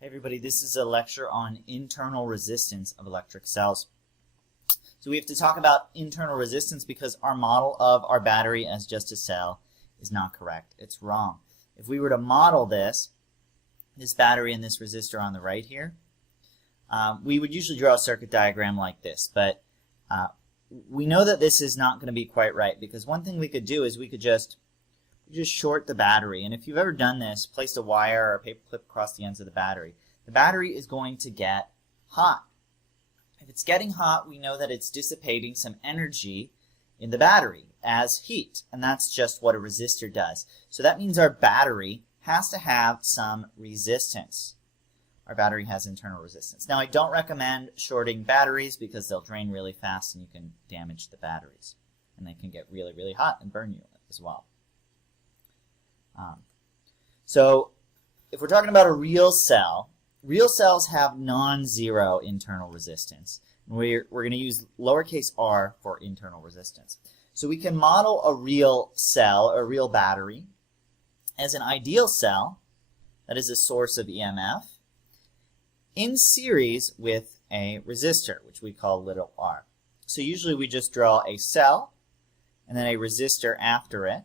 Hey everybody, this is a lecture on internal resistance of electric cells. So we have to talk about internal resistance because our model of our battery as just a cell is not correct. It's wrong. If we were to model this battery and this resistor on the right here, we would usually draw a circuit diagram like this, but we know that this is not going to be quite right because one thing we could do is we could just short the battery. And if you've ever done this, placed a wire or a paper clip across the ends of the battery is going to get hot. If it's getting hot, we know that it's dissipating some energy in the battery as heat, and that's just what a resistor does. So that means our battery has to have some resistance. Our battery has internal resistance. Now, I don't recommend shorting batteries because they'll drain really fast and you can damage the batteries, and they can get really, really hot and burn you as well. So if we're talking about a real cell, real cells have non-zero internal resistance. We're going to use lowercase r for internal resistance. So we can model a real cell, or a real battery, as an ideal cell that is a source of EMF in series with a resistor, which we call little r. So usually we just draw a cell and then a resistor after it.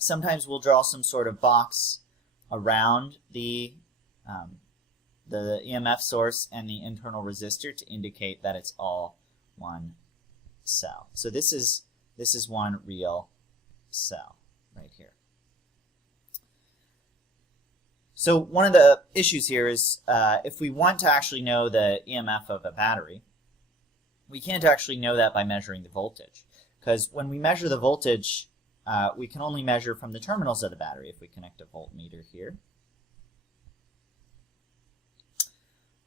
Sometimes we'll draw some sort of box around the EMF source and the internal resistor to indicate that it's all one cell. So this is one real cell right here. So one of the issues here is if we want to actually know the EMF of a battery, we can't actually know that by measuring the voltage, because when we measure the voltage, we can only measure from the terminals of the battery. If we connect a voltmeter here,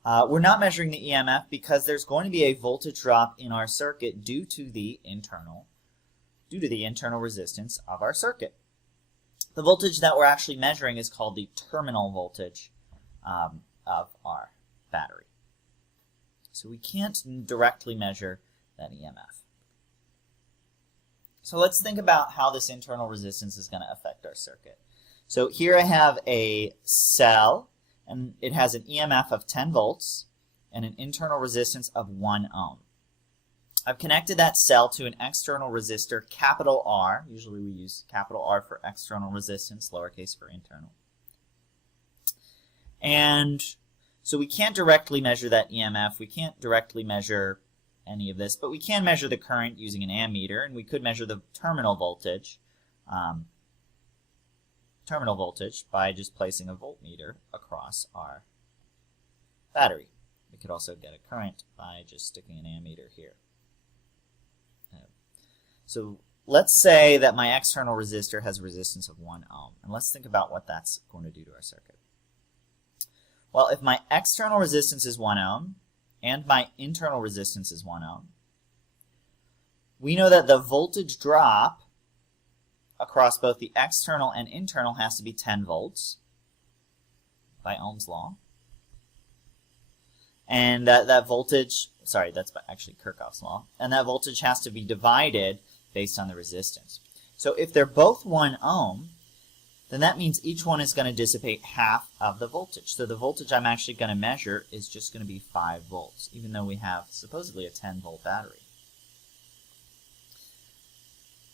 we're not measuring the EMF because there's going to be a voltage drop in our circuit due to the internal resistance of our circuit. The voltage that we're actually measuring is called the terminal voltage of our battery. So we can't directly measure that EMF. So let's think about how this internal resistance is going to affect our circuit. So here I have a cell, and it has an EMF of 10 volts and an internal resistance of 1 ohm. I've connected that cell to an external resistor, capital R. Usually we use capital R for external resistance, lowercase for internal. And so we can't directly measure that EMF. We can't directly measure any of this, but we can measure the current using an ammeter, and we could measure the terminal voltage by just placing a voltmeter across our battery. We could also get a current by just sticking an ammeter here. So let's say that my external resistor has a resistance of 1 ohm, and let's think about what that's going to do to our circuit. Well, if my external resistance is 1 ohm and my internal resistance is 1 ohm, we know that the voltage drop across both the external and internal has to be 10 volts by Ohm's law. And that voltage, sorry, that's actually Kirchhoff's law, and that voltage has to be divided based on the resistance. So if they're both 1 ohm, then that means each one is going to dissipate half of the voltage. So the voltage I'm actually going to measure is just going to be 5 volts, even though we have supposedly a 10-volt battery.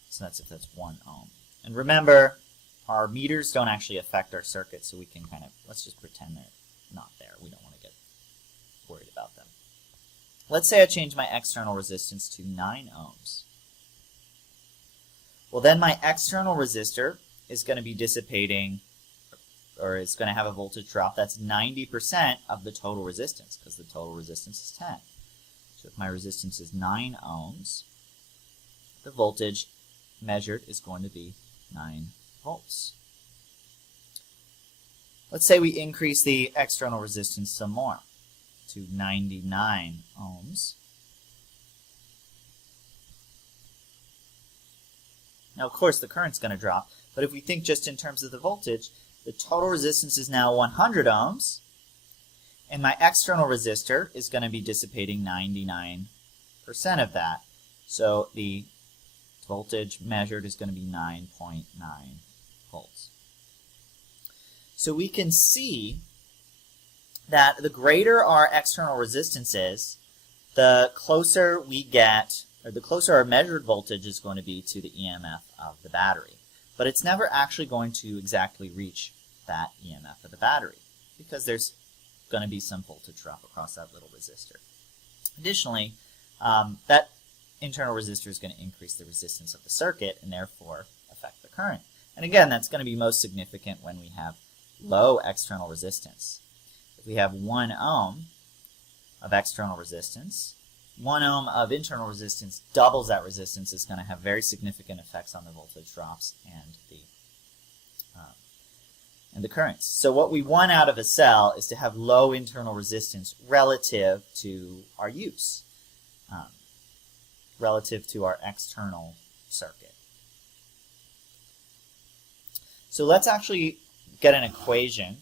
So that's if that's 1 ohm. And remember, our meters don't actually affect our circuit, so we can kind of, let's just pretend they're not there. We don't want to get worried about them. Let's say I change my external resistance to 9 ohms. Well, then my external resistor is going to be dissipating, or it's going to have a voltage drop that's 90% of the total resistance, because the total resistance is 10. So if my resistance is 9 ohms, the voltage measured is going to be 9 volts. Let's say we increase the external resistance some more to 99 ohms. Now, of course, the current's going to drop, but if we think just in terms of the voltage, the total resistance is now 100 ohms, and my external resistor is going to be dissipating 99% of that. So the voltage measured is going to be 9.9 volts. So we can see that the greater our external resistance is, the closer we get, or the closer our measured voltage is going to be to the EMF of the battery. But it's never actually going to exactly reach that EMF of the battery, because there's going to be some voltage drop across that little resistor. Additionally, that internal resistor is going to increase the resistance of the circuit and therefore affect the current. And again, that's going to be most significant when we have low external resistance. If we have 1 ohm of external resistance, 1 ohm of internal resistance doubles that resistance, is going to have very significant effects on the voltage drops and the currents. So what we want out of a cell is to have low internal resistance relative to our use, relative to our external circuit. So let's actually get an equation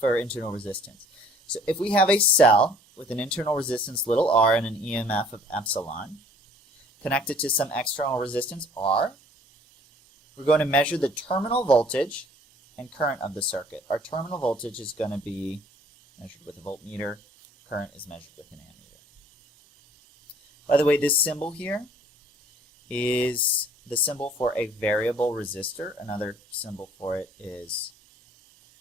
for internal resistance. So if we have a cell with an internal resistance little r and an EMF of epsilon connected to some external resistance R, we're going to measure the terminal voltage and current of the circuit. Our terminal voltage is going to be measured with a voltmeter. Current is measured with an ammeter. By the way, this symbol here is the symbol for a variable resistor. Another symbol for it is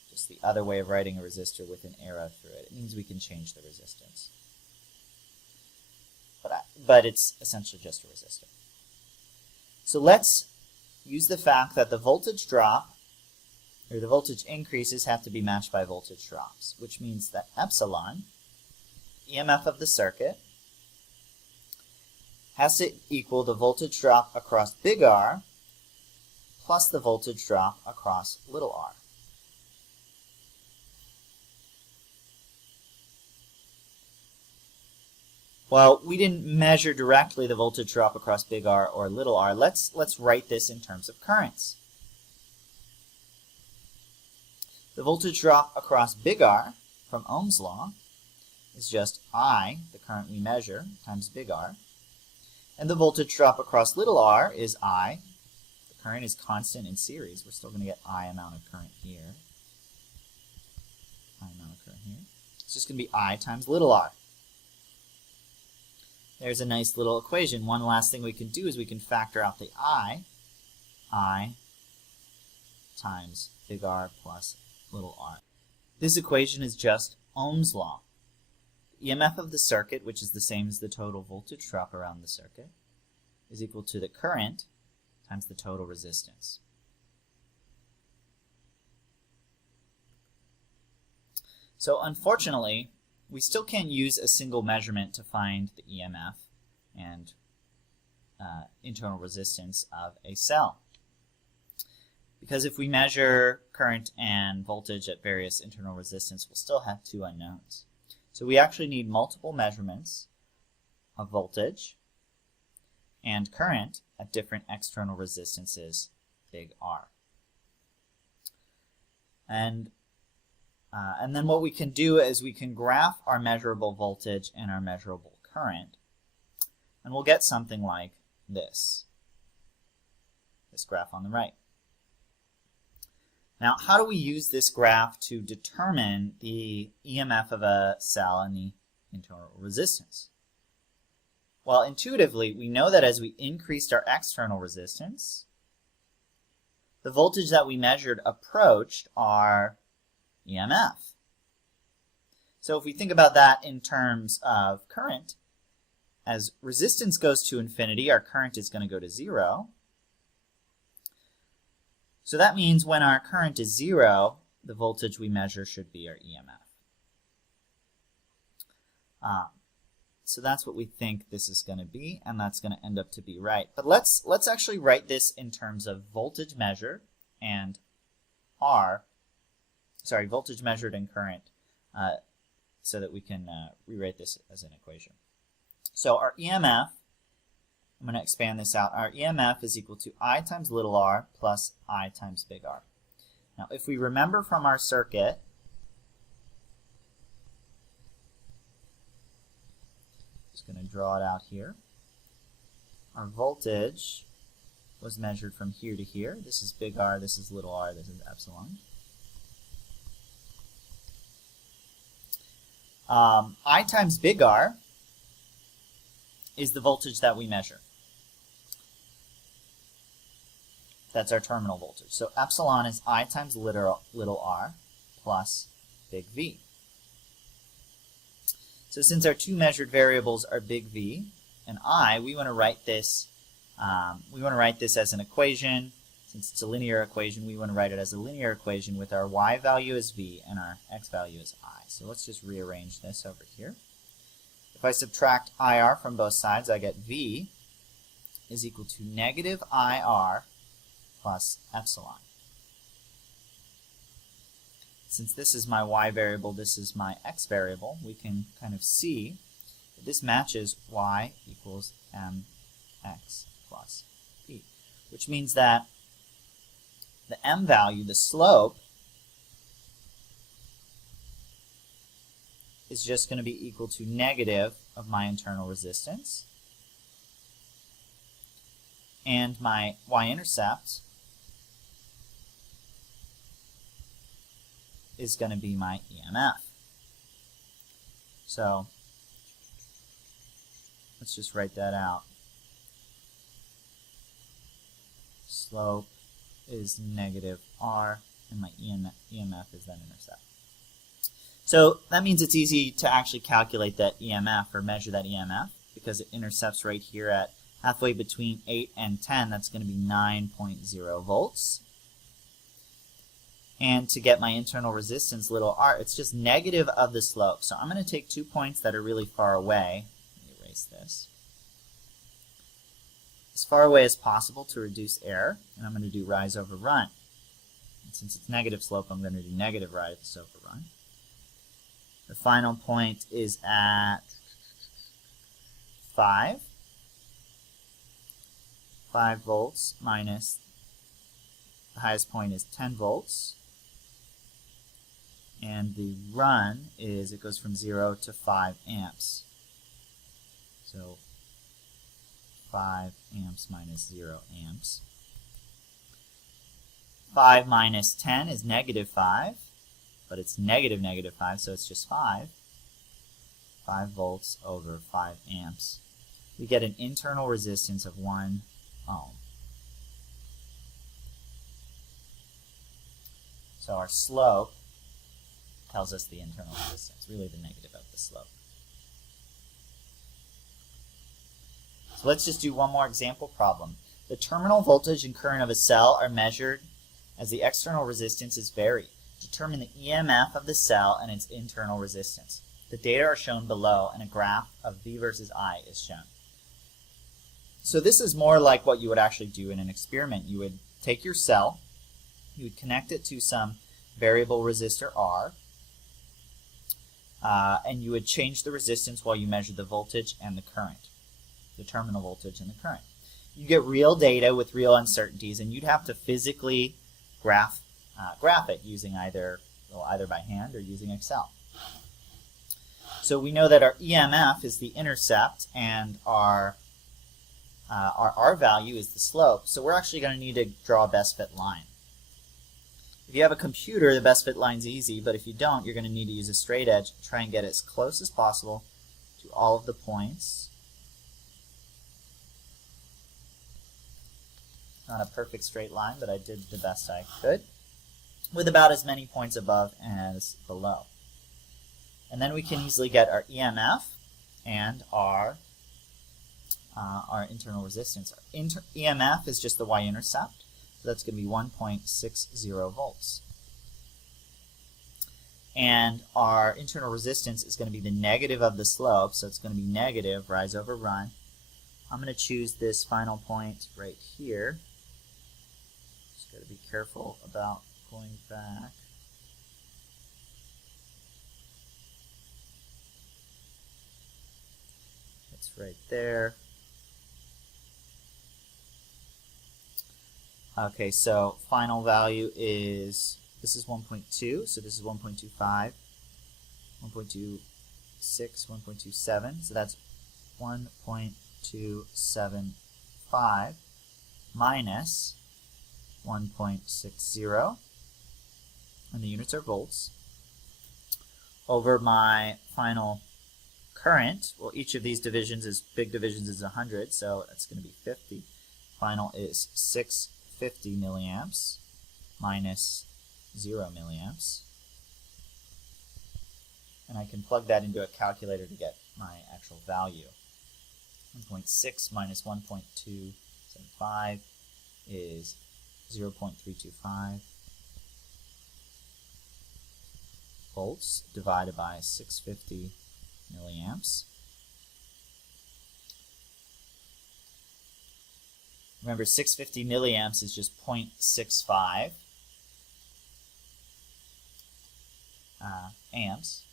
just the other way of writing a resistor with an arrow through it. It means we can change the resistance. But it's essentially just a resistor. So let's use the fact that the voltage drop, or the voltage increases, have to be matched by voltage drops, which means that epsilon, EMF of the circuit, has to equal the voltage drop across big R plus the voltage drop across little r. Well, we didn't measure directly the voltage drop across big R or little r. Let's write this in terms of currents. The voltage drop across big R from Ohm's law is just I, the current we measure, times big R. And the voltage drop across little r is I. The current is constant in series. We're still going to get I amount of current here. I amount of current here. It's just going to be I times little r. There's a nice little equation. One last thing we can do is we can factor out the I times big R plus little r. This equation is just Ohm's law. The EMF of the circuit, which is the same as the total voltage drop around the circuit, is equal to the current times the total resistance. So unfortunately, we still can't use a single measurement to find the EMF and internal resistance of a cell. Because if we measure current and voltage at various internal resistance, we'll still have two unknowns. So we actually need multiple measurements of voltage and current at different external resistances, big R. And then what we can do is we can graph our measurable voltage and our measurable current, and we'll get something like this graph on the right. Now, how do we use this graph to determine the EMF of a cell and the internal resistance? Well, intuitively, we know that as we increased our external resistance, the voltage that we measured approached our EMF. So if we think about that in terms of current, as resistance goes to infinity, our current is going to go to 0. So that means when our current is 0, the voltage we measure should be our EMF. So that's what we think this is going to be, and that's going to end up to be right. But let's actually write this in terms of voltage measured and voltage measured and current, so that we can rewrite this as an equation. So our EMF, I'm going to expand this out. Our EMF is equal to I times little r plus I times big R. Now, if we remember from our circuit, just going to draw it out here. Our voltage was measured from here to here. This is big R, this is little r, this is epsilon. I times big R is the voltage that we measure. That's our terminal voltage. So epsilon is I times little r plus big V. So since our two measured variables are big V and I, we want to write this. As an equation. Since it's a linear equation, we want to write it as a linear equation with our y value as V and our x value as I. So let's just rearrange this over here. If I subtract IR from both sides, I get V is equal to negative IR plus epsilon. Since this is my y variable, this is my x variable, we can kind of see that this matches y equals mx plus v, which means that the m value, the slope, is just going to be equal to negative of my internal resistance, and my y-intercept is going to be my EMF. So let's just write that out. Slope is negative r, and my EMF is that intercept. So that means it's easy to actually calculate that EMF or measure that EMF because it intercepts right here at halfway between 8 and 10. That's going to be 9.0 volts. And to get my internal resistance, little r, it's just negative of the slope. So I'm going to take 2 points that are really far away. Let me erase this. As far away as possible to reduce error, and I'm going to do rise over run. And since it's negative slope, I'm going to do negative rise over run. The final point is at 5 volts minus the highest point is 10 volts. And the run is, it goes from 0 to 5 amps. So 5 amps minus 0 amps. 5 minus 10 is negative 5, but it's negative 5, so it's just 5. 5 volts over 5 amps. We get an internal resistance of 1 ohm. So our slope tells us the internal resistance, really the negative of the slope. So let's just do one more example problem. The terminal voltage and current of a cell are measured as the external resistance is varied. Determine the EMF of the cell and its internal resistance. The data are shown below, and a graph of V versus I is shown. So this is more like what you would actually do in an experiment. You would take your cell, you would connect it to some variable resistor R, and you would change the resistance while you measure the voltage and the current, the terminal voltage and the current. You get real data with real uncertainties, and you'd have to physically graph it using either by hand or using Excel. So we know that our EMF is the intercept, and our R value is the slope. So we're actually going to need to draw a best fit line. If you have a computer, the best fit line's easy, but if you don't, you're going to need to use a straight edge and try and get as close as possible to all of the points. Not a perfect straight line, but I did the best I could, with about as many points above as below. And then we can easily get our EMF and our internal resistance. Our EMF is just the y-intercept, so that's going to be 1.60 volts. And our internal resistance is going to be the negative of the slope, so it's going to be negative, rise over run. I'm going to choose this final point right here. Just got to be careful about pulling back. It's right there. Okay, so final value is, this is 1.2, so this is 1.25, 1.26, 1.27, so that's 1.275 minus 1.60, and the units are volts, over my final current. Well, each of these divisions is, big divisions is 100, so that's going to be 50. Final is 650 milliamps minus 0 milliamps. And I can plug that into a calculator to get my actual value. 1.6 minus 1.275 is 0.325 volts divided by 650 milliamps. Remember, 650 milliamps is just 0.65 amps.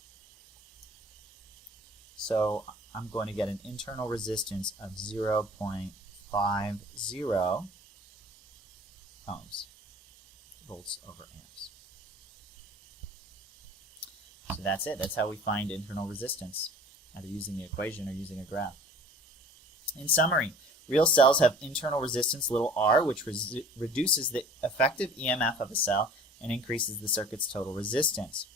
So I'm going to get an internal resistance of 0.50 ohms, volts over amps. So that's it. That's how we find internal resistance, either using the equation or using a graph. In summary, real cells have internal resistance little r, which reduces the effective EMF of a cell and increases the circuit's total resistance,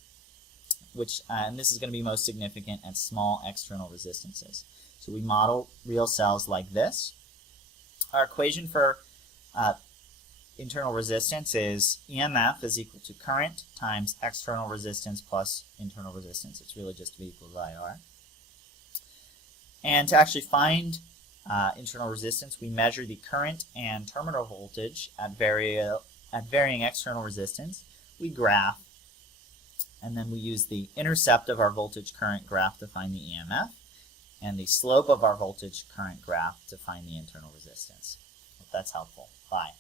which and this is going to be most significant at small external resistances. So we model real cells like this. Our equation for internal resistance is EMF is equal to current times external resistance plus internal resistance. It's really just V equals IR. And to actually find internal resistance, we measure the current and terminal voltage at varying external resistance. We graph, and then we use the intercept of our voltage current graph to find the EMF, and the slope of our voltage current graph to find the internal resistance. Hope that's helpful. Bye.